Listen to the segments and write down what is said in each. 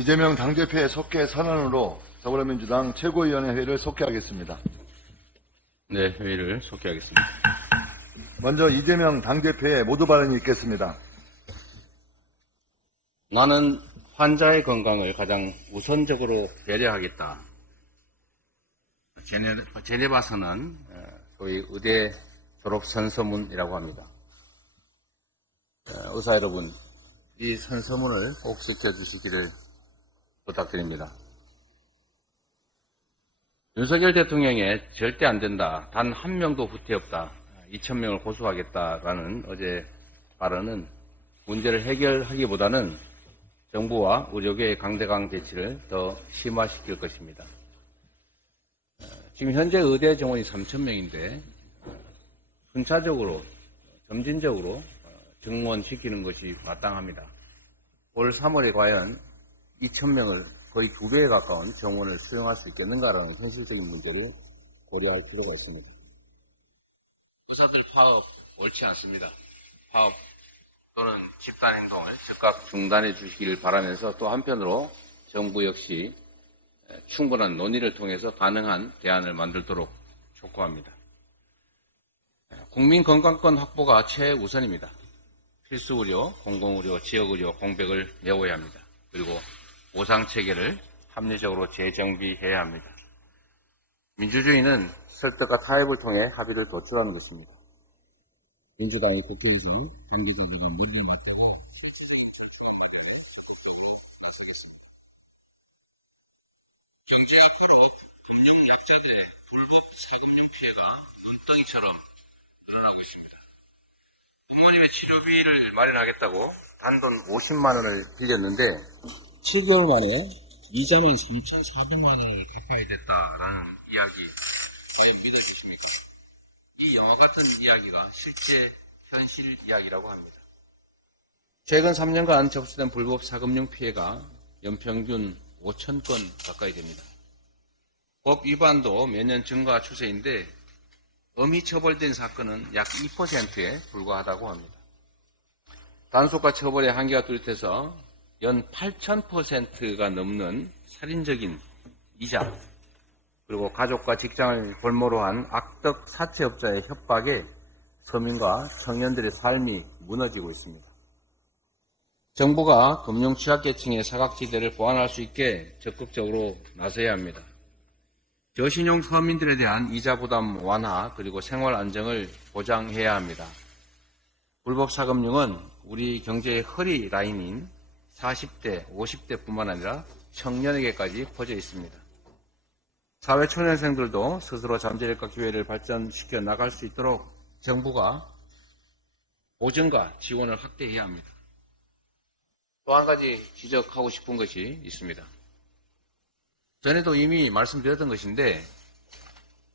이재명 당대표의 속개 선언으로 더불어민주당 최고위원회 회의를 속개하겠습니다. 네, 회의를 속개하겠습니다. 먼저 이재명 당대표의 모두 발언이 있겠습니다. 나는 환자의 건강을 가장 우선적으로 배려하겠다. 제네바 선언, 소위 의대 졸업 선서문이라고 합니다. 의사 여러분, 이 선서문을 꼭 지켜주시기를 부탁드립니다. 윤석열 대통령의 절대 안 된다, 단 한 명도 후퇴 없다, 2,000명을 고소하겠다라는 어제 발언은 문제를 해결하기보다는 정부와 의료계의 강대강 대치를 더 심화시킬 것입니다. 지금 현재 의대 정원이 3,000명인데 순차적으로, 점진적으로 증원시키는 것이 마땅합니다. 올 3월에 과연 2,000명을 거의 2배에 가까운 정원을 수용할 수 있겠는가라는 현실적인 문제를 고려할 필요가 있습니다. 의사들 파업 옳지 않습니다. 파업 또는 집단행동을 즉각 중단해 주시기를 바라면서 또 한편으로 정부 역시 충분한 논의를 통해서 가능한 대안을 만들도록 촉구합니다. 국민건강권 확보가 최우선입니다. 필수의료, 공공의료, 지역의료 공백을 메워야 합니다. 그리고 보상체계를 합리적으로 재정비해야 합니다. 민주주의는 설득과 타협을 통해 합의를 도출하는 것입니다. 민주당이 국회에서 관계자들과 머리를 맞대고 실질적인 절충안 마련에 적극적으로 나서겠습니다. 경제 악화로 금융 약자들의 불법 세금융 피해가 눈덩이처럼 늘어나고 있습니다. 부모님의 치료비를 마련하겠다고 단돈 50만 원을 빌렸는데 7개월 만에 이자만 3,400만 원을 갚아야 됐다라는 이야기 과연 믿어지십니까? 이 영화 같은 이야기가 실제 현실 이야기라고 합니다. 최근 3년간 접수된 불법 사금융 피해가 연평균 5천 건 가까이 됩니다. 법 위반도 매년 증가 추세인데 엄히 처벌된 사건은 약 2%에 불과하다고 합니다. 단속과 처벌의 한계가 뚜렷해서 연 8,000%가 넘는 살인적인 이자, 그리고 가족과 직장을 볼모로 한 악덕 사채업자의 협박에 서민과 청년들의 삶이 무너지고 있습니다. 정부가 금융 취약계층의 사각지대를 보완할 수 있게 적극적으로 나서야 합니다. 저신용 서민들에 대한 이자 부담 완화, 그리고 생활 안정을 보장해야 합니다. 불법 사금융은 우리 경제의 허리 라인인 40대, 50대뿐만 아니라 청년에게까지 퍼져 있습니다. 사회 초년생들도 스스로 잠재력과 기회를 발전시켜 나갈 수 있도록 정부가 보증과 지원을 확대해야 합니다. 또 한 가지 지적하고 싶은 것이 있습니다. 전에도 이미 말씀드렸던 것인데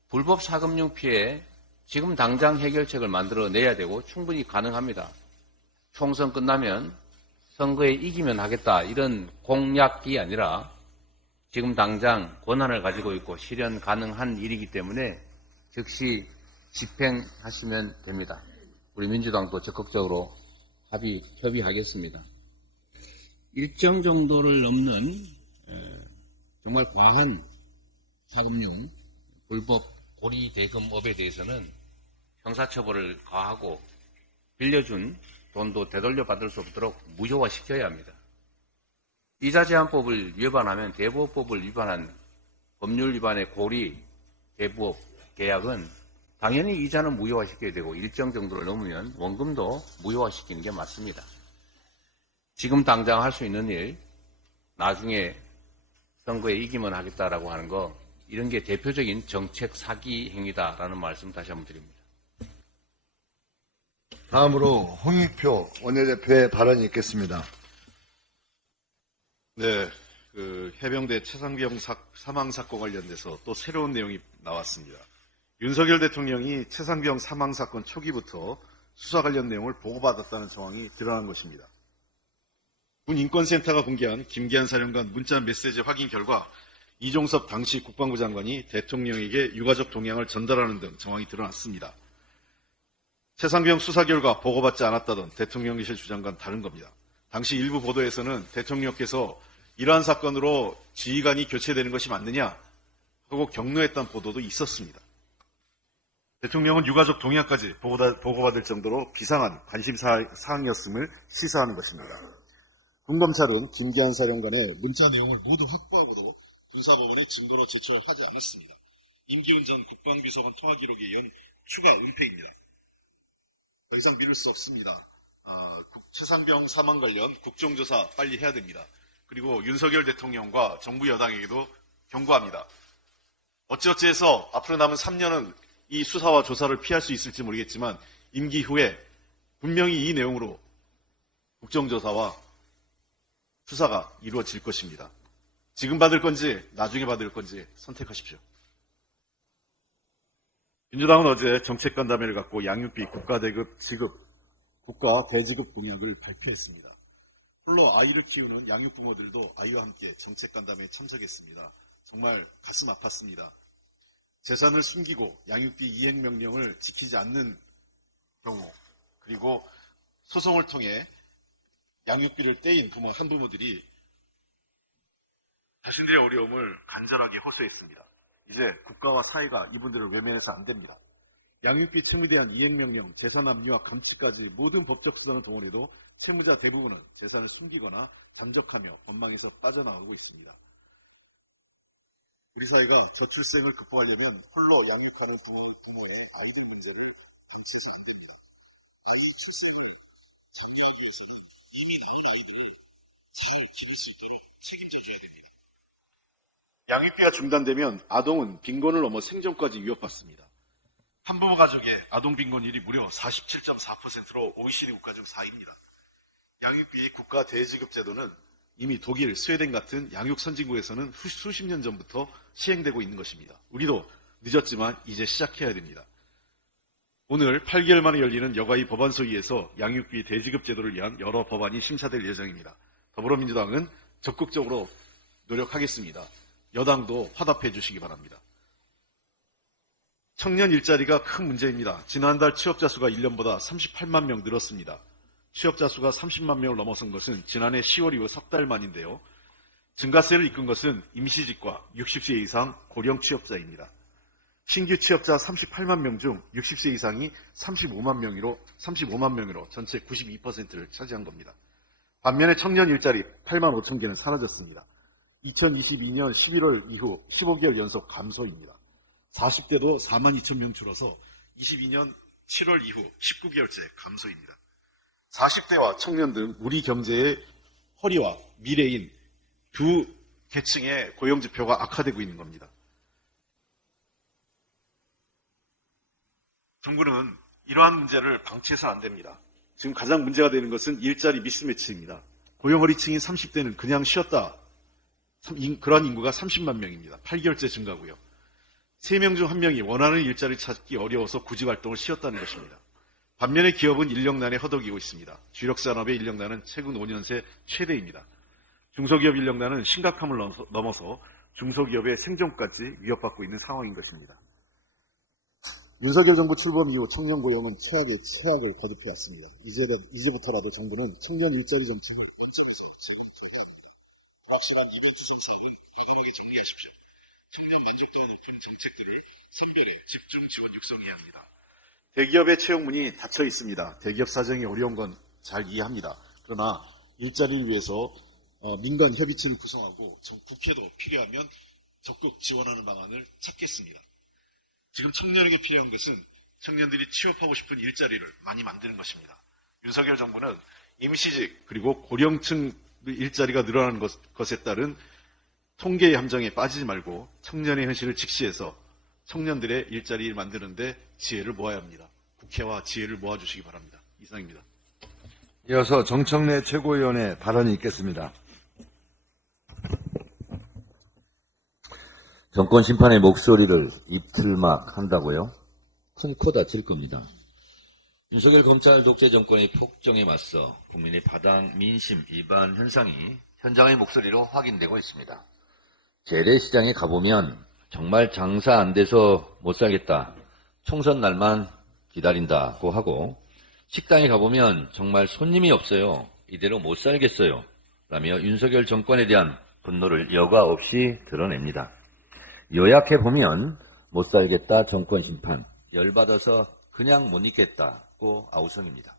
불법 사금융 피해 지금 당장 해결책을 만들어내야 되고 충분히 가능합니다. 총선 끝나면 선거에 이기면 하겠다 이런 공약이 아니라 지금 당장 권한을 가지고 있고 실현 가능한 일이기 때문에 즉시 집행하시면 됩니다. 우리 민주당도 적극적으로 협의하겠습니다. 일정 정도를 넘는 정말 과한 사금융, 불법 고리 대금업에 대해서는 형사처벌을 가하고 빌려준 돈도 되돌려 받을 수 없도록 무효화시켜야 합니다. 이자제한법을 위반하면 대부업법을 위반한 법률 위반의 고리, 대부업 계약은 당연히 이자는 무효화시켜야 되고 일정 정도를 넘으면 원금도 무효화시키는 게 맞습니다. 지금 당장 할 수 있는 일, 나중에 선거에 이기면 하겠다라고 하는 거, 이런 게 대표적인 정책 사기 행위다라는 말씀 다시 한번 드립니다. 다음으로 홍익표 원내대표의 발언이 있겠습니다. 네, 해병대 최상병 사망 사건 관련돼서 또 새로운 내용이 나왔습니다. 윤석열 대통령이 최상병 사망 사건 초기부터 수사 관련 내용을 보고받았다는 정황이 드러난 것입니다. 군 인권센터가 공개한 김기한 사령관 문자 메시지 확인 결과 이종섭 당시 국방부 장관이 대통령에게 유가족 동향을 전달하는 등 정황이 드러났습니다. 최상병 수사 결과 보고받지 않았다던 대통령실 주장과는 다른 겁니다. 당시 일부 보도에서는 대통령께서 이러한 사건으로 지휘관이 교체되는 것이 맞느냐 하고 격노했던 보도도 있었습니다. 대통령은 유가족 동의안까지 보고받을 정도로 비상한 관심사항이었음을 시사하는 것입니다. 군검찰은 김기한 사령관의 문자 내용을 모두 확보하고도 군사법원에 증거로 제출하지 않았습니다. 임기훈 전 국방비서관 통화 기록에 이은 추가 은폐입니다. 더 이상 미룰 수 없습니다. 최상병 사망 관련 국정조사 빨리 해야 됩니다. 그리고 윤석열 대통령과 정부 여당에게도 경고합니다. 어찌어찌해서 앞으로 남은 3년은 이 수사와 조사를 피할 수 있을지 모르겠지만 임기 후에 분명히 이 내용으로 국정조사와 수사가 이루어질 것입니다. 지금 받을 건지 나중에 받을 건지 선택하십시오. 민주당은 어제 정책간담회를 갖고 양육비 국가 대지급 공약을 발표했습니다. 홀로 아이를 키우는 양육부모들도 아이와 함께 정책간담회에 참석했습니다. 정말 가슴 아팠습니다. 재산을 숨기고 양육비 이행명령을 지키지 않는 경우, 그리고 소송을 통해 양육비를 떼인 한부모들이 자신들의 어려움을 간절하게 호소했습니다. 이제 국가와 사회가 이분들을 외면해서 안 됩니다. 양육비 채무에 대한 이행명령, 재산 압류와 감치까지 모든 법적 수단을 동원해도 채무자 대부분은 재산을 숨기거나 잠적하며 법망에서 빠져나오고 있습니다. 우리 사회가 저출생을 극복하려면 홀로 양육화를 받는 경우에 아이들 문제를 반드시 해결합니다. 아이 출생을 장려하기 위해서는 이미 낳은 아이들을 잘 기를 수 있도록 책임져줘야 됩니다. 양육비가 중단되면 아동은 빈곤을 넘어 생존까지 위협받습니다. 한부모 가족의 아동 빈곤율이 무려 47.4%로 OECD 국가 중 4위입니다. 양육비 국가 대지급 제도는 이미 독일, 스웨덴 같은 양육 선진국에서는 수십 년 전부터 시행되고 있는 것입니다. 우리도 늦었지만 이제 시작해야 됩니다. 오늘 8개월 만에 열리는 여가위 법안소위에서 양육비 대지급 제도를 위한 여러 법안이 심사될 예정입니다. 더불어민주당은 적극적으로 노력하겠습니다. 여당도 화답해 주시기 바랍니다. 청년 일자리가 큰 문제입니다. 지난달 취업자 수가 1년보다 38만 명 늘었습니다. 취업자 수가 30만 명을 넘어선 것은 지난해 10월 이후 석 달 만인데요. 증가세를 이끈 것은 임시직과 60세 이상 고령 취업자입니다. 신규 취업자 38만 명 중 60세 이상이 35만 명으로 전체 92%를 차지한 겁니다. 반면에 청년 일자리 8만 5천 개는 사라졌습니다. 2022년 11월 이후 15개월 연속 감소입니다. 40대도 4만 2천 명 줄어서 22년 7월 이후 19개월째 감소입니다. 40대와 청년 등 우리 경제의 허리와 미래인 두 계층의 고용지표가 악화되고 있는 겁니다. 정부는 이러한 문제를 방치해서는 안 됩니다. 지금 가장 문제가 되는 것은 일자리 미스매치입니다. 고용허리층인 30대는 그냥 쉬었다. 그러한 인구가 30만 명입니다. 8개월째 증가고요. 3명 중 1명이 원하는 일자리를 찾기 어려워서 구직활동을 쉬었다는 것입니다. 반면에 기업은 인력난에 허덕이고 있습니다. 주력산업의 인력난은 최근 5년 새 최대입니다. 중소기업 인력난은 심각함을 넘어서 중소기업의 생존까지 위협받고 있는 상황인 것입니다. 윤석열 정부 출범 이후 청년 고용은 최악의 최악을 거듭해 왔습니다. 이제부터라도 정부는 청년 일자리 정책을 원점에서 불확실한 이벤트성 사업은 과감하게 정리하십시오. 청년 만족도가 높은 정책들을 선별해 집중 지원 육성해야 합니다. 대기업의 채용문이 닫혀 있습니다. 대기업 사정이 어려운 건 잘 이해합니다. 그러나 일자리를 위해서 민간 협의체를 구성하고 국회도 필요하면 적극 지원하는 방안을 찾겠습니다. 지금 청년에게 필요한 것은 청년들이 취업하고 싶은 일자리를 많이 만드는 것입니다. 윤석열 정부는 임시직 그리고 고령층 일자리가 늘어나는 것에 따른 통계의 함정에 빠지지 말고 청년의 현실을 직시해서 청년들의 일자리를 만드는 데 지혜를 모아야 합니다. 국회와 지혜를 모아주시기 바랍니다. 이상입니다. 이어서 정청래 최고위원의 발언이 있겠습니다. 정권 심판의 목소리를 입틀막 한다고요? 큰 코 다칠 겁니다. 윤석열 검찰 독재 정권의 폭정에 맞서 국민의 바닥 민심 위반 현상이 현장의 목소리로 확인되고 있습니다. 재래시장에 가보면 정말 장사 안 돼서 못 살겠다. 총선 날만 기다린다고 하고 식당에 가보면 정말 손님이 없어요. 이대로 못 살겠어요. 라며 윤석열 정권에 대한 분노를 여과 없이 드러냅니다. 요약해 보면 못 살겠다 정권 심판, 열받아서 그냥 못 있겠다고 아우성입니다.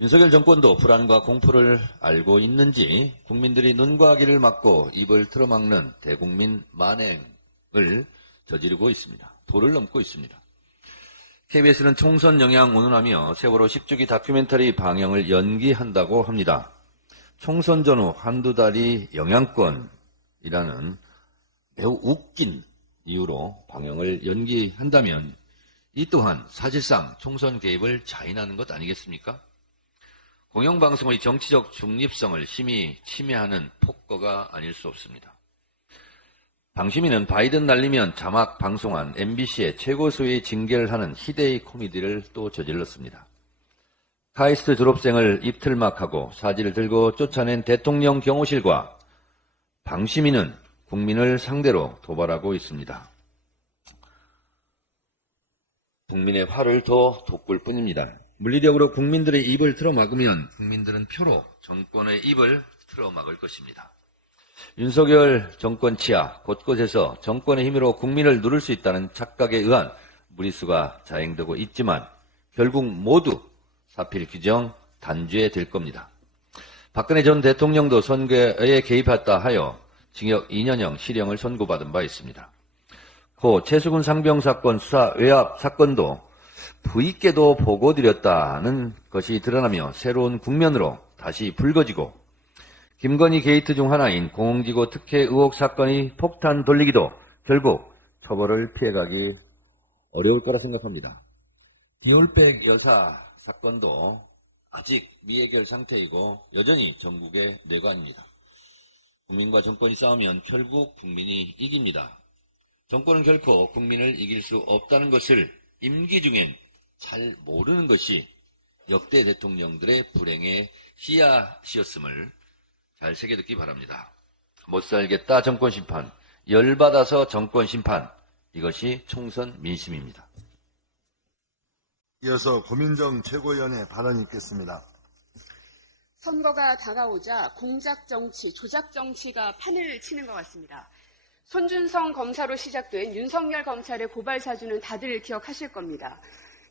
윤석열 정권도 불안과 공포를 알고 있는지 국민들이 눈과 귀를 막고 입을 틀어막는 대국민 만행을 저지르고 있습니다. 도를 넘고 있습니다. KBS는 총선 영향 운운하며 세월호 10주기 다큐멘터리 방영을 연기한다고 합니다. 총선 전후 한두 달이 영향권이라는 매우 웃긴 이유로 방영을 연기한다면 이 또한 사실상 총선 개입을 자인하는 것 아니겠습니까? 공영방송의 정치적 중립성을 심히 침해하는 폭거가 아닐 수 없습니다. 방심위는 바이든 날리면 자막 방송한 MBC의 최고수의 징계를 하는 희대의 코미디를 또 저질렀습니다. 카이스트 졸업생을 입틀막하고 사지를 들고 쫓아낸 대통령 경호실과 방심위는 국민을 상대로 도발하고 있습니다. 국민의 화를 더 돋굴 뿐입니다. 물리력으로 국민들의 입을 틀어막으면 국민들은 표로 정권의 입을 틀어막을 것입니다. 윤석열 정권 치하 곳곳에서 정권의 힘으로 국민을 누를 수 있다는 착각에 의한 무리수가 자행되고 있지만 결국 모두 사필 규정 단죄 될 겁니다. 박근혜 전 대통령도 선거에 개입했다 하여 징역 2년형 실형을 선고받은 바 있습니다. 고 최수근 상병 사건 수사 외압 사건도 부익게도 보고드렸다는 것이 드러나며 새로운 국면으로 다시 불거지고 김건희 게이트 중 하나인 공공지구 특혜 의혹 사건이 폭탄 돌리기도 결국 처벌을 피해가기 어려울 거라 생각합니다. 디올백 여사 사건도 아직 미해결 상태이고 여전히 전국의 뇌관입니다. 국민과 정권이 싸우면 결국 국민이 이깁니다. 정권은 결코 국민을 이길 수 없다는 것을 임기 중엔 잘 모르는 것이 역대 대통령들의 불행의 씨앗이었음을 잘 새겨듣기 바랍니다. 못 살겠다 정권 심판, 열받아서 정권 심판, 이것이 총선 민심입니다. 이어서 고민정 최고위원의 발언이 있겠습니다. 선거가 다가오자 공작 정치, 조작 정치가 판을 치는 것 같습니다. 손준성 검사로 시작된 윤석열 검찰의 고발 사주는 다들 기억하실 겁니다.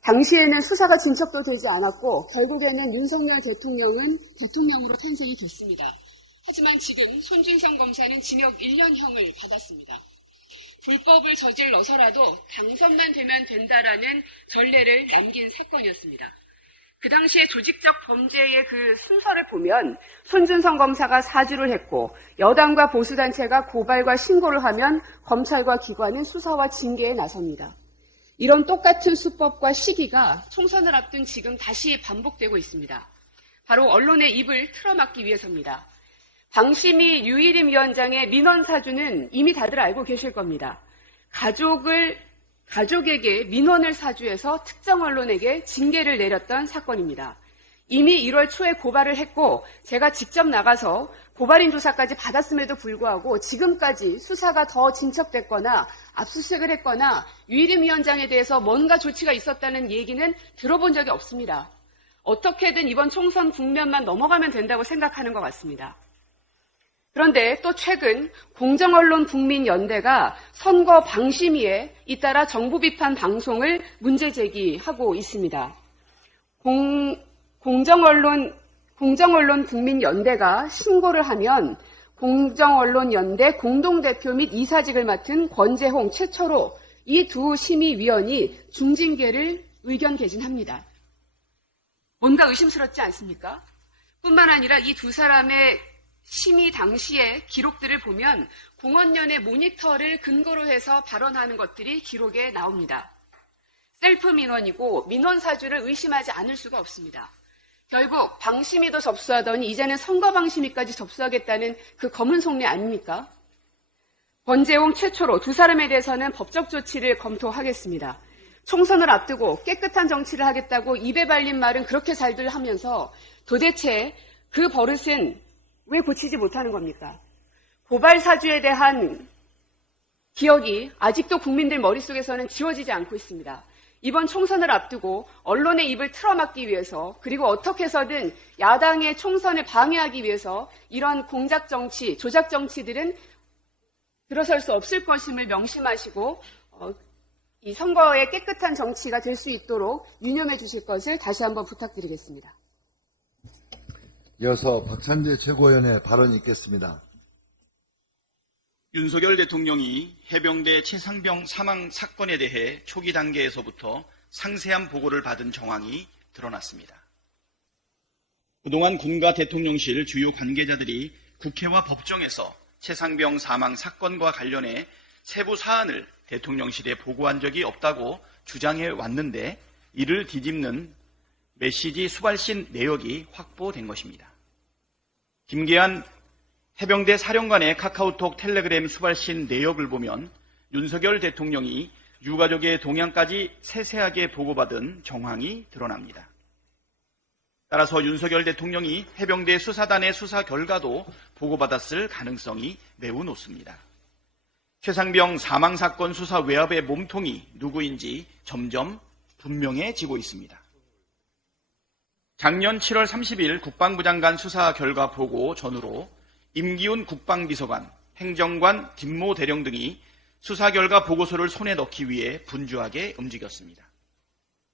당시에는 수사가 진척도 되지 않았고 결국에는 윤석열 대통령은 대통령으로 탄생이 됐습니다. 하지만 지금 손준성 검사는 징역 1년형을 받았습니다. 불법을 저질러서라도 당선만 되면 된다라는 전례를 남긴 사건이었습니다. 그 당시에 조직적 범죄의 그 순서를 보면 손준성 검사가 사주를 했고 여당과 보수단체가 고발과 신고를 하면 검찰과 기관은 수사와 징계에 나섭니다. 이런 똑같은 수법과 시기가 총선을 앞둔 지금 다시 반복되고 있습니다. 바로 언론의 입을 틀어막기 위해서입니다. 방심위 유일임 위원장의 민원 사주는 이미 다들 알고 계실 겁니다. 가족에게 민원을 사주해서 특정 언론에게 징계를 내렸던 사건입니다. 이미 1월 초에 고발을 했고 제가 직접 나가서 고발인 조사까지 받았음에도 불구하고 지금까지 수사가 더 진척됐거나 압수수색을 했거나 유일임 위원장에 대해서 뭔가 조치가 있었다는 얘기는 들어본 적이 없습니다. 어떻게든 이번 총선 국면만 넘어가면 된다고 생각하는 것 같습니다. 그런데 또 최근 공정언론 국민연대가 선거 방심위에 잇따라 정부 비판 방송을 문제 제기하고 있습니다. 공정언론 국민연대가 신고를 하면 공정언론연대 공동대표 및 이사직을 맡은 권재홍 최초로 이 두 심의위원이 중징계를 의견 개진합니다. 뭔가 의심스럽지 않습니까? 뿐만 아니라 이 두 사람의 심의 당시의 기록들을 보면 공언연의 모니터를 근거로 해서 발언하는 것들이 기록에 나옵니다. 셀프 민원이고 민원 사주를 의심하지 않을 수가 없습니다. 결국 방심위도 접수하더니 이제는 선거 방심위까지 접수하겠다는 그 검은 속내 아닙니까? 권재홍 최초로 두 사람에 대해서는 법적 조치를 검토하겠습니다. 총선을 앞두고 깨끗한 정치를 하겠다고 입에 발린 말은 그렇게 잘들 하면서 도대체 그 버릇은 왜 고치지 못하는 겁니까? 고발 사주에 대한 기억이 아직도 국민들 머릿속에서는 지워지지 않고 있습니다. 이번 총선을 앞두고 언론의 입을 틀어막기 위해서 그리고 어떻게 해서든 야당의 총선을 방해하기 위해서 이런 공작 정치, 조작 정치들은 들어설 수 없을 것임을 명심하시고 이 선거의 깨끗한 정치가 될 수 있도록 유념해 주실 것을 다시 한번 부탁드리겠습니다. 이어서 박찬대 최고위원의 발언이 있겠습니다. 윤석열 대통령이 해병대 최상병 사망 사건에 대해 초기 단계에서부터 상세한 보고를 받은 정황이 드러났습니다. 그동안 군과 대통령실 주요 관계자들이 국회와 법정에서 최상병 사망 사건과 관련해 세부 사안을 대통령실에 보고한 적이 없다고 주장해 왔는데 이를 뒤집는 메시지 수발신 내역이 확보된 것입니다. 김계한 해병대 사령관의 카카오톡 텔레그램 수발신 내역을 보면 윤석열 대통령이 유가족의 동향까지 세세하게 보고받은 정황이 드러납니다. 따라서 윤석열 대통령이 해병대 수사단의 수사 결과도 보고받았을 가능성이 매우 높습니다. 최상병 사망사건 수사 외압의 몸통이 누구인지 점점 분명해지고 있습니다. 작년 7월 30일 국방부 장관 수사 결과 보고 전후로 임기훈 국방비서관, 행정관 김모 대령 등이 수사 결과 보고서를 손에 넣기 위해 분주하게 움직였습니다.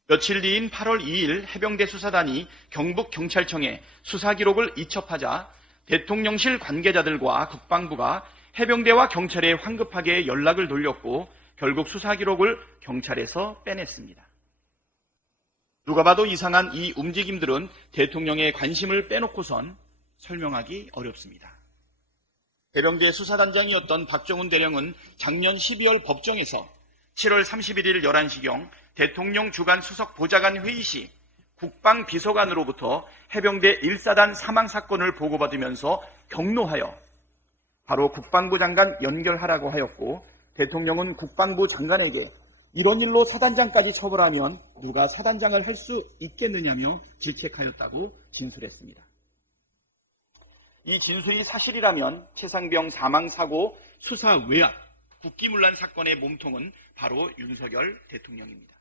며칠 뒤인 8월 2일 해병대 수사단이 경북경찰청에 수사 기록을 이첩하자 대통령실 관계자들과 국방부가 해병대와 경찰에 황급하게 연락을 돌렸고 결국 수사 기록을 경찰에서 빼냈습니다. 누가 봐도 이상한 이 움직임들은 대통령의 관심을 빼놓고선 설명하기 어렵습니다. 해병대 수사단장이었던 박정훈 대령은 작년 12월 법정에서 7월 31일 11시경 대통령 주간 수석 보좌관 회의 시 국방비서관으로부터 해병대 1사단 사망사건을 보고받으면서 경로하여 바로 국방부 장관 연결하라고 하였고 대통령은 국방부 장관에게 이런 일로 사단장까지 처벌하면 누가 사단장을 할 수 있겠느냐며 질책하였다고 진술했습니다. 이 진술이 사실이라면 최상병 사망사고 수사 외압, 국기문란 사건의 몸통은 바로 윤석열 대통령입니다.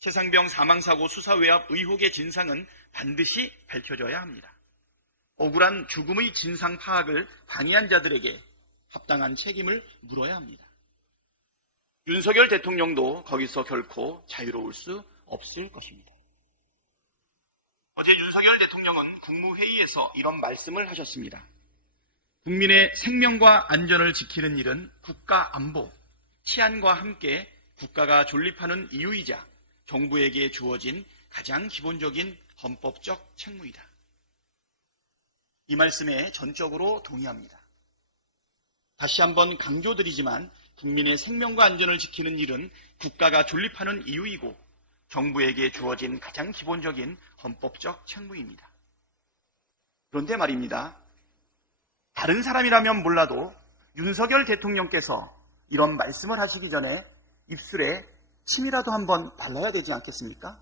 최상병 사망사고 수사 외압 의혹의 진상은 반드시 밝혀져야 합니다. 억울한 죽음의 진상 파악을 방해한 자들에게 합당한 책임을 물어야 합니다. 윤석열 대통령도 거기서 결코 자유로울 수 없을 것입니다. 어제 윤석열 대통령은 국무회의에서 이런 말씀을 하셨습니다. 국민의 생명과 안전을 지키는 일은 국가 안보, 치안과 함께 국가가 존립하는 이유이자 정부에게 주어진 가장 기본적인 헌법적 책무이다. 이 말씀에 전적으로 동의합니다. 다시 한번 강조드리지만 국민의 생명과 안전을 지키는 일은 국가가 존립하는 이유이고 정부에게 주어진 가장 기본적인 헌법적 책무입니다. 그런데 말입니다. 다른 사람이라면 몰라도 윤석열 대통령께서 이런 말씀을 하시기 전에 입술에 침이라도 한번 발라야 되지 않겠습니까?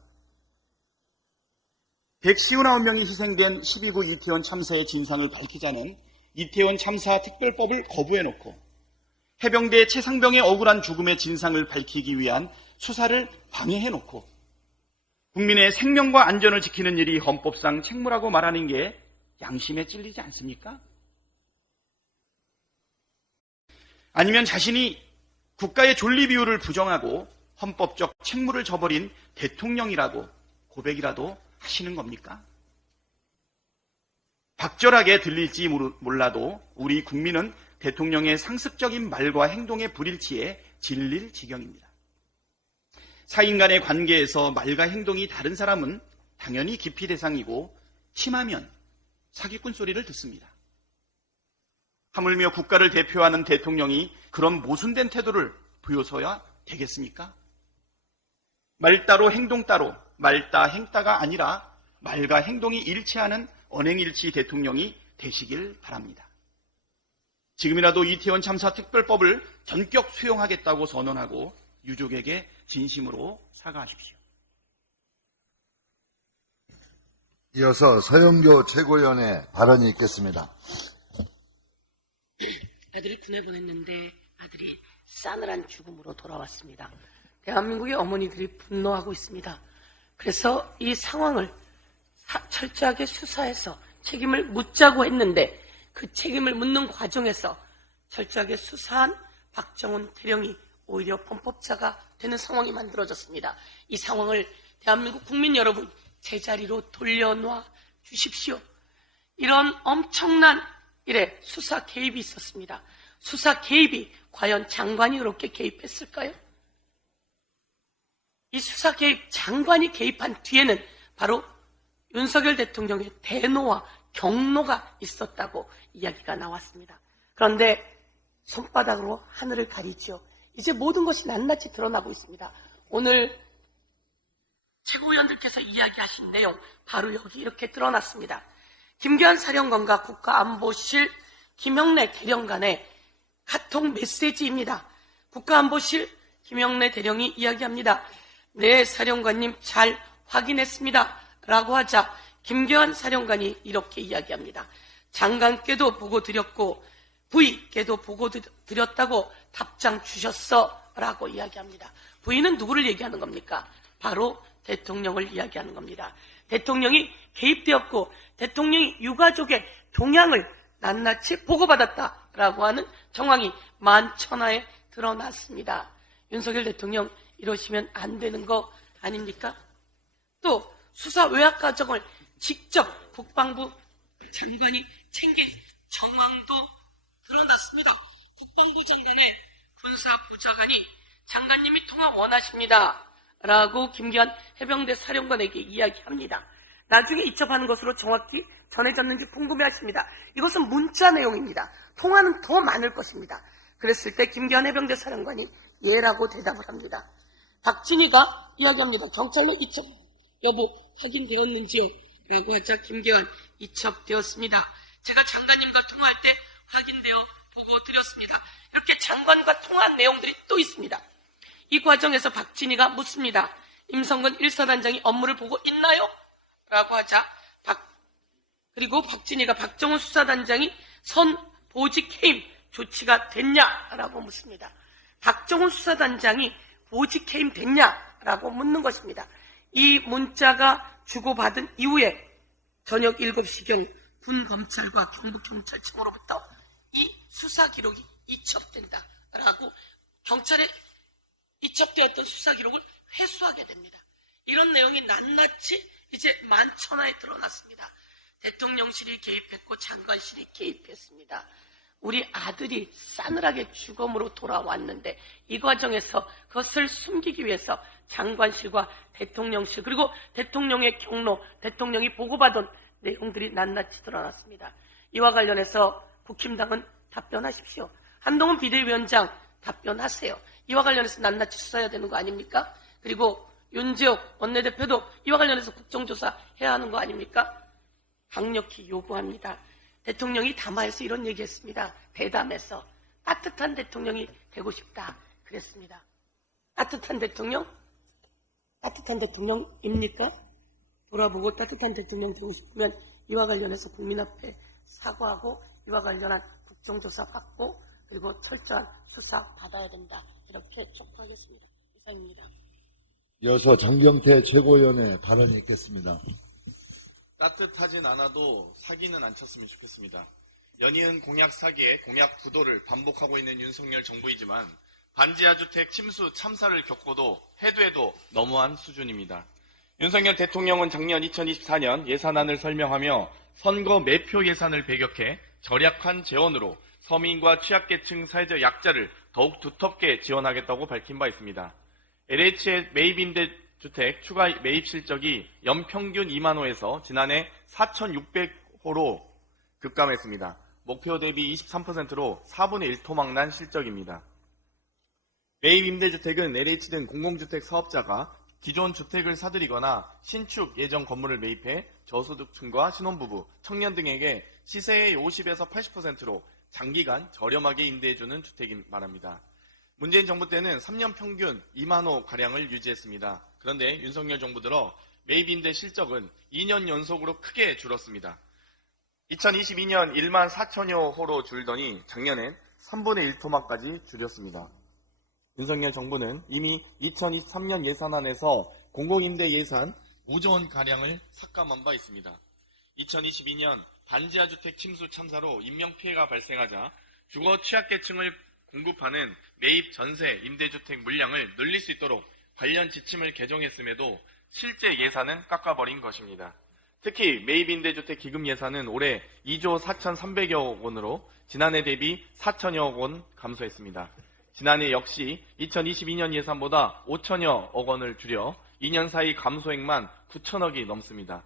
159명이 희생된 12구 이태원 참사의 진상을 밝히자는 이태원 참사 특별법을 거부해놓고 해병대 최상병의 억울한 죽음의 진상을 밝히기 위한 수사를 방해해놓고 국민의 생명과 안전을 지키는 일이 헌법상 책무라고 말하는 게 양심에 찔리지 않습니까? 아니면 자신이 국가의 존립 이유를 부정하고 헌법적 책무를 저버린 대통령이라고 고백이라도 하시는 겁니까? 박절하게 들릴지 몰라도 우리 국민은 대통령의 상습적인 말과 행동의 불일치에 질릴 지경입니다. 사인 간의 관계에서 말과 행동이 다른 사람은 당연히 기피 대상이고 심하면 사기꾼 소리를 듣습니다. 하물며 국가를 대표하는 대통령이 그런 모순된 태도를 보여서야 되겠습니까? 말 따로 행동 따로 말 따 행따가 아니라 말과 행동이 일치하는 언행일치 대통령이 되시길 바랍니다. 지금이라도 이태원 참사 특별법을 전격 수용하겠다고 선언하고 유족에게 진심으로 사과하십시오. 이어서 서영교 최고위원의 발언이 있겠습니다. 애들이 군에 보냈는데 아들이 싸늘한 죽음으로 돌아왔습니다. 대한민국의 어머니들이 분노하고 있습니다. 그래서 이 상황을 철저하게 수사해서 책임을 묻자고 했는데 그 책임을 묻는 과정에서 철저하게 수사한 박정훈 대령이 오히려 범법자가 되는 상황이 만들어졌습니다. 이 상황을 대한민국 국민 여러분 제자리로 돌려놔 주십시오. 이런 엄청난 일에 수사 개입이 있었습니다. 수사 개입이 과연 장관이 그렇게 개입했을까요? 이 수사 개입, 장관이 개입한 뒤에는 바로 윤석열 대통령의 대노와 경노가 있었다고 이야기가 나왔습니다. 그런데 손바닥으로 하늘을 가리지요. 이제 모든 것이 낱낱이 드러나고 있습니다. 오늘 최고위원들께서 이야기하신 내용 바로 여기 이렇게 드러났습니다. 김기환 사령관과 국가안보실 김영래 대령 간의 카톡 메시지입니다. 국가안보실 김영래 대령이 이야기합니다. 네, 사령관님 잘 확인했습니다. 라고 하자 김기환 사령관이 이렇게 이야기합니다. 장관께도 보고 드렸고 부위께도 보고 드렸다고 답장 주셨어. 라고 이야기합니다. 부위는 누구를 얘기하는 겁니까? 바로 대통령을 이야기하는 겁니다. 대통령이 개입되었고 대통령이 유가족의 동향을 낱낱이 보고받았다라고 하는 정황이 만천하에 드러났습니다. 윤석열 대통령 이러시면 안 되는 거 아닙니까? 또 수사 외압 과정을 직접 국방부 장관이 챙긴 정황도 드러났습니다. 국방부 장관의 군사부장관이 장관님이 통화 원하십니다. 라고 김기환 해병대 사령관에게 이야기합니다. 나중에 이첩하는 것으로 정확히 전해졌는지 궁금해하십니다. 이것은 문자 내용입니다. 통화는 더 많을 것입니다. 그랬을 때 김기환 해병대 사령관이 예라고 대답을 합니다. 박진희가 이야기합니다. 경찰로 이첩 여부 확인되었는지요? 라고 하자 김기환 이첩되었습니다. 제가 장관님과 통화할 때 확인되어 보고 드렸습니다. 이렇게 장관과 통화한 내용들이 또 있습니다. 이 과정에서 박진희가 묻습니다. 임성근 1사단장이 업무를 보고 있나요? 라고 하자 그리고 박진희가 박정훈 수사단장이 선 보직 해임 조치가 됐냐라고 묻습니다. 박정훈 수사단장이 보직 해임 됐냐라고 묻는 것입니다. 이 문자가 주고받은 이후에 저녁 7시경 군검찰과 경북경찰청으로부터 이 수사 기록이 이첩된다라고 경찰에 이첩되었던 수사 기록을 회수하게 됩니다. 이런 내용이 낱낱이 이제 만천하에 드러났습니다. 대통령실이 개입했고 장관실이 개입했습니다. 우리 아들이 싸늘하게 죽음으로 돌아왔는데 이 과정에서 그것을 숨기기 위해서 장관실과 대통령실 그리고 대통령의 경로, 대통령이 보고받은 내용들이 낱낱이 드러났습니다. 이와 관련해서 국힘당은 답변하십시오. 한동훈 비대위원장 답변하세요. 이와 관련해서 낱낱이 수사해야 되는 거 아닙니까? 그리고 윤지옥 원내대표도 이와 관련해서 국정조사 해야 하는 거 아닙니까? 강력히 요구합니다. 대통령이 담화에서 이런 얘기했습니다. 대담에서 따뜻한 대통령이 되고 싶다 그랬습니다. 따뜻한 대통령? 따뜻한 대통령입니까? 돌아보고 따뜻한 대통령 되고 싶으면 이와 관련해서 국민 앞에 사과하고 이와 관련한 국정조사 받고 그리고 철저한 수사 받아야 된다. 이렇게 촉구하겠습니다. 이상입니다. 이어서 장경태 최고위원의 발언이 있겠습니다. 따뜻하진 않아도 사기는 안 쳤으면 좋겠습니다. 연이은 공약 사기에 공약 부도를 반복하고 있는 윤석열 정부이지만 반지하주택 침수 참사를 겪고도 해도 너무한 수준입니다. 윤석열 대통령은 작년 2024년 예산안을 설명하며 선거 매표 예산을 배격해 절약한 재원으로 서민과 취약계층 사회적 약자를 더욱 두텁게 지원하겠다고 밝힌 바 있습니다. LH의 매입임대주택 추가 매입 실적이 연평균 2만 호에서 지난해 4,600호로 급감했습니다. 목표 대비 23%로 4분의 1토막난 실적입니다. 매입임대주택은 LH 등 공공주택 사업자가 기존 주택을 사들이거나 신축 예정 건물을 매입해 저소득층과 신혼부부, 청년 등에게 시세의 50에서 80%로 장기간 저렴하게 임대해주는 주택이 말합니다. 문재인 정부 때는 3년 평균 2만 호가량을 유지했습니다. 그런데 윤석열 정부 들어 매입임대 실적은 2년 연속으로 크게 줄었습니다. 2022년 1만 4천여 호로 줄더니 작년엔 3분의 1토막까지 줄였습니다. 윤석열 정부는 이미 2023년 예산안에서 공공임대 예산 5조 원가량을 삭감한 바 있습니다. 2022년 반지하주택 침수 참사로 인명피해가 발생하자 주거 취약계층을 공급하는 매입 전세 임대주택 물량을 늘릴 수 있도록 관련 지침을 개정했음에도 실제 예산은 깎아버린 것입니다. 특히 매입 임대주택 기금 예산은 올해 2조 4,300여 원으로 지난해 대비 4천여 원 감소했습니다. 지난해 역시 2022년 예산보다 5천여 원을 줄여 2년 사이 감소액만 9천억이 넘습니다.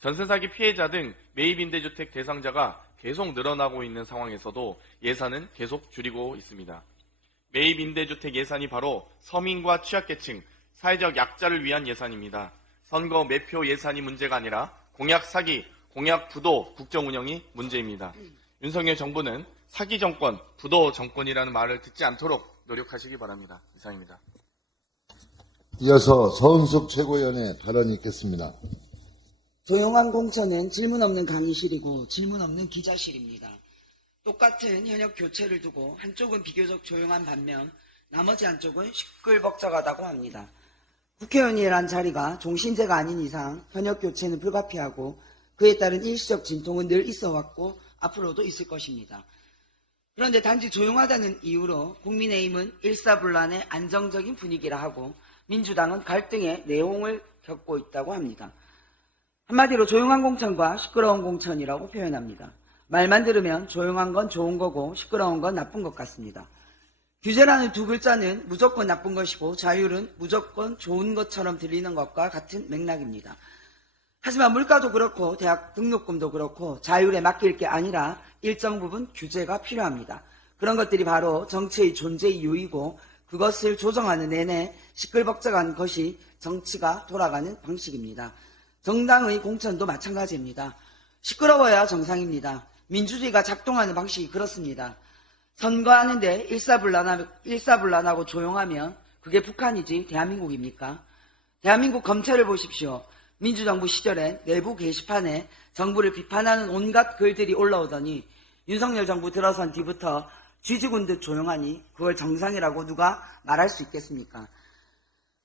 전세 사기 피해자 등 매입 임대주택 대상자가 계속 늘어나고 있는 상황에서도 예산은 계속 줄이고 있습니다. 매입 임대주택 예산이 바로 서민과 취약계층, 사회적 약자를 위한 예산입니다. 선거 매표 예산이 문제가 아니라 공약 사기, 공약 부도 국정 운영이 문제입니다. 윤석열 정부는 사기 정권, 부도 정권이라는 말을 듣지 않도록 노력하시기 바랍니다. 이상입니다. 이어서 서은숙 최고위원의 발언이 있겠습니다. 조용한 공천은 질문 없는 강의실이고 질문 없는 기자실입니다. 똑같은 현역 교체를 두고 한쪽은 비교적 조용한 반면 나머지 한쪽은 시끌벅적하다고 합니다. 국회의원이란 자리가 종신제가 아닌 이상 현역 교체는 불가피하고 그에 따른 일시적 진통은 늘 있어왔고 앞으로도 있을 것입니다. 그런데 단지 조용하다는 이유로 국민의힘은 일사불란의 안정적인 분위기라 하고 민주당은 갈등의 내홍을 겪고 있다고 합니다. 한마디로 조용한 공천과 시끄러운 공천이라고 표현합니다. 말만 들으면 조용한 건 좋은 거고 시끄러운 건 나쁜 것 같습니다. 규제라는 두 글자는 무조건 나쁜 것이고 자율은 무조건 좋은 것처럼 들리는 것과 같은 맥락입니다. 하지만 물가도 그렇고 대학 등록금도 그렇고 자율에 맡길 게 아니라 일정 부분 규제가 필요합니다. 그런 것들이 바로 정치의 존재 이유이고 그것을 조정하는 내내 시끌벅적한 것이 정치가 돌아가는 방식입니다. 정당의 공천도 마찬가지입니다. 시끄러워야 정상입니다. 민주주의가 작동하는 방식이 그렇습니다. 선거하는데 일사불란하고 조용하면 그게 북한이지 대한민국입니까? 대한민국 검찰을 보십시오. 민주정부 시절에 내부 게시판에 정부를 비판하는 온갖 글들이 올라오더니 윤석열 정부 들어선 뒤부터 쥐죽은 듯 조용하니 그걸 정상이라고 누가 말할 수 있겠습니까?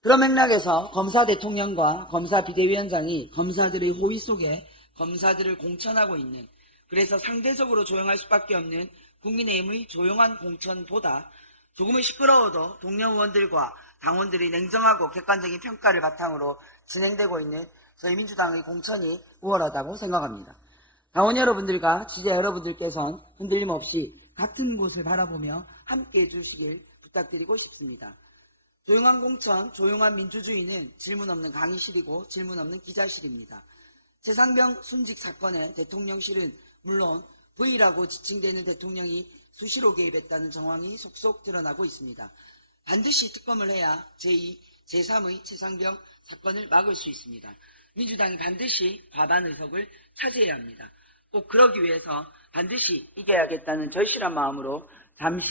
그런 맥락에서 검사 대통령과 검사 비대위원장이 검사들의 호의 속에 검사들을 공천하고 있는, 그래서 상대적으로 조용할 수밖에 없는 국민의힘의 조용한 공천보다 조금은 시끄러워도 동료 의원들과 당원들이 냉정하고 객관적인 평가를 바탕으로 진행되고 있는 저희 민주당의 공천이 우월하다고 생각합니다. 당원 여러분들과 지지자 여러분들께서는 흔들림 없이 같은 곳을 바라보며 함께해 주시길 부탁드리고 싶습니다. 조용한 공천, 조용한 민주주의는 질문 없는 강의실이고 질문 없는 기자실입니다. 최상병 순직 사건의 대통령실은 물론 V라고 지칭되는 대통령이 수시로 개입했다는 정황이 속속 드러나고 있습니다. 반드시 특검을 해야 제2, 제3의 최상병 사건을 막을 수 있습니다. 민주당이 반드시 과반 의석을 차지해야 합니다. 꼭 그러기 위해서 반드시 이겨야겠다는 절실한 마음으로 잠시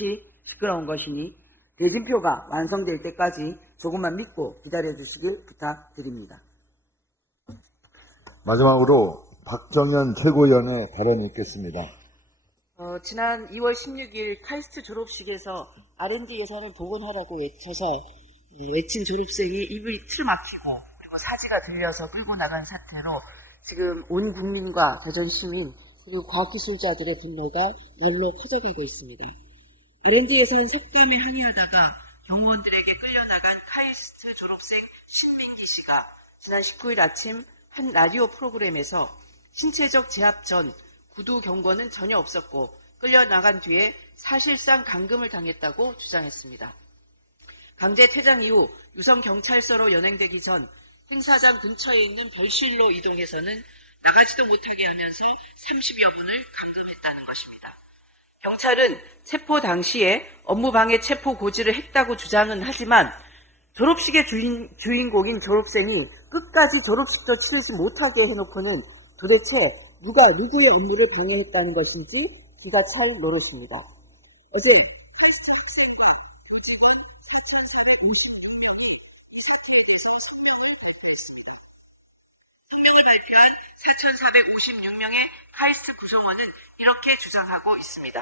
시끄러운 것이니 대진표가 완성될 때까지 조금만 믿고 기다려주시길 부탁드립니다. 마지막으로 박정현 최고위원의 발언이 있겠습니다. 지난 2월 16일 카이스트 졸업식에서 R&D 예산을 복원하라고 외쳐서 외친 졸업생이 입이 틀어막히고 그리고 사지가 들려서 끌고 나간 사태로 지금 온 국민과 대전 시민 그리고 과학기술자들의 분노가 날로 커져가고 있습니다. R&D 예산 삭감에 항의하다가 경호원들에게 끌려나간 카이스트 졸업생 신민기 씨가 지난 19일 아침 한 라디오 프로그램에서 신체적 제압 전 구두 경고는 전혀 없었고 끌려나간 뒤에 사실상 감금을 당했다고 주장했습니다. 강제 퇴장 이후 유성경찰서로 연행되기 전 행사장 근처에 있는 벌실로 이동해서는 나가지도 못하게 하면서 30여 분을 감금했다는 것입니다. 경찰은 체포 당시에 업무방해 체포 고지를 했다고 주장은 하지만 졸업식의 주인공인 졸업생이 끝까지 졸업식도 치르지 못하게 해놓고는 도대체 누가 누구의 업무를 방해했다는 것인지 기가 찰 노릇입니다. 어제 카이스트 학생과 모집원 4,450명이 이 사건에 대해서 성명을 발표했습니다. 성명을 발표한 4,456명의 카이스트 구성원은 이렇게 주장하고 있습니다.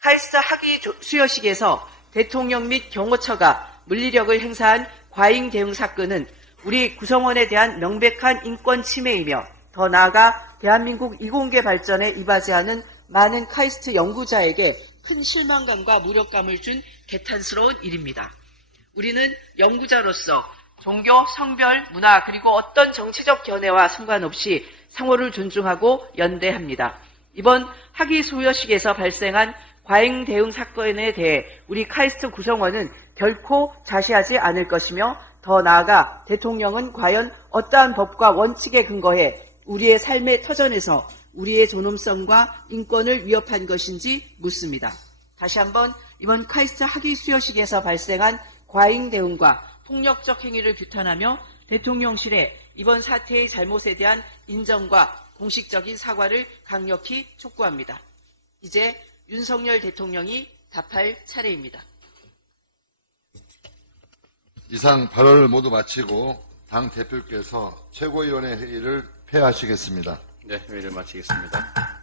카이스트 학위 수여식에서 대통령 및 경호처가 물리력을 행사한 과잉 대응 사건은 우리 구성원에 대한 명백한 인권 침해이며 더 나아가 대한민국 이공계 발전에 이바지하는 많은 카이스트 연구자에게 큰 실망감과 무력감을 준 개탄스러운 일입니다. 우리는 연구자로서 종교, 성별, 문화 그리고 어떤 정치적 견해와 상관없이 상호를 존중하고 연대합니다. 이번 학위 수여식에서 발생한 과잉 대응 사건에 대해 우리 카이스트 구성원은 결코 자시하지 않을 것이며 더 나아가 대통령은 과연 어떠한 법과 원칙에 근거해 우리의 삶의 터전에서 우리의 존엄성과 인권을 위협한 것인지 묻습니다. 다시 한번 이번 카이스트 학위 수여식에서 발생한 과잉 대응과 폭력적 행위를 규탄하며 대통령실에 이번 사태의 잘못에 대한 인정과 공식적인 사과를 강력히 촉구합니다. 이제 윤석열 대통령이 답할 차례입니다. 이상 발언을 모두 마치고 당 대표께서 최고위원회 회의를 폐하시겠습니다. 네, 회의를 마치겠습니다.